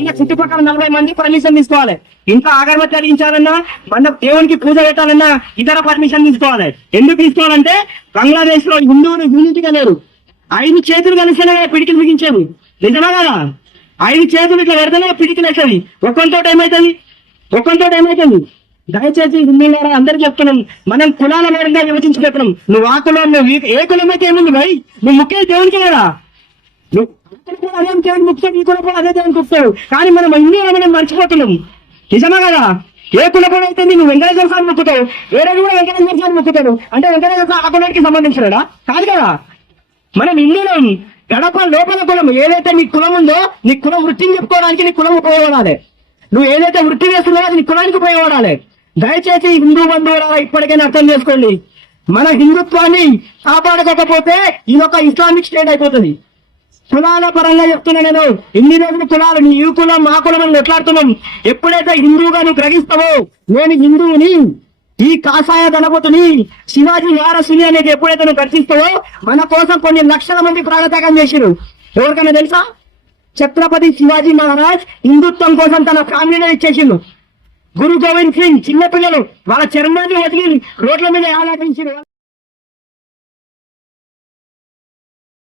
ఇంకా చుట్టుపక్కల 40 మంది పర్మిషన్ తీసుకోవాలి. ఇంట్లో అగరబత్తి వెలిగించాలన్నా, మన దేవునికి పూజ పెట్టాలన్నా ఇతర పర్మిషన్ తీసుకోవాలి. ఎందుకు తీసుకోవాలంటే బంగ్లాదేశ్ లో హిందువులు యూనిటీగా లేరు. 5 చేతులు కలిస్తేనే పిడికిలు బిగించేది. నిజమా కదా? 5 చేతులు ఇట్లా పెడితేనే పిడికిలు వేసేది. ఒక్కంతో ఏమైతుంది? దయచేసి హిందువులారా అందరికి చెప్తున్నాం, మనం కులాల మేరంగా విభజించుకుంటున్నాం. నువ్వు ఆ కులం, నువ్వు ఏ కులం అయితే ఏముంది భయ్? నువ్వు ముఖ్య దేవునికి కదా, నువ్వు అదే దేవుని ముఖ్యం, ఈ కులం అదే దేవునికి ముక్తావు. కానీ మనం హిందువులు మనం మర్చిపోతున్నాం. నిజమా కదా? ఏ కులపడి అయితే నువ్వు వెంకటేశ్వర స్వామి మొక్కుతావు, వేరే కూడా వెంకటేశ్వర స్వామి మొక్కుతాడు. అంటే వెంకటేశ్వర స్వామి ఆ కులానికి సంబంధించినడా? కాదు కదా. మనం హిందువులం. గడప లోపల కులం ఏదైతే నీ కులం ఉందో, నీ కులం వృత్తిని చెప్పుకోవడానికి నీ కులం ఉపయోగపడాలి. నువ్వు ఏదైతే వృత్తి చేస్తున్నావో అది నీ కులానికి ఉపయోగపడాలి. దయచేసి హిందూ బంధువులారా ఇప్పటికైనా అర్థం చేసుకోండి. మన హిందుత్వాన్ని కాపాడకపోతే ఇదొక ఇస్లామిక్ స్టేట్ అయిపోతుంది. కులాల పరంగా చెప్తున్నా నేను. ఇన్ని రోజులు కులాలు, నీ ఈ కులం మా కులం అని ఎట్లాడుతున్నాం. ఎప్పుడైతే హిందువుగా నువ్వు గ్రహిస్తావో, నేను హిందువుని, ఈ కాషాయ దళపతిని, శివాజీ వారసుని అనేది ఎప్పుడైతే నువ్వు దర్శిస్తావో, మన కోసం కొన్ని లక్షల మంది ప్రాణత్యాగం చేసిరు. ఎవరికైనా తెలుసా? ఛత్రపతి శివాజీ మహారాజ్ హిందుత్వం కోసం తన ఫ్యామిలీనే ఇచ్చేసిండు. గురు గోవింద్ సింగ్ చిన్నపిల్లలు వాళ్ళ చర్మాన్ని వదిలి రోడ్ల మీద ఆలాపించారు.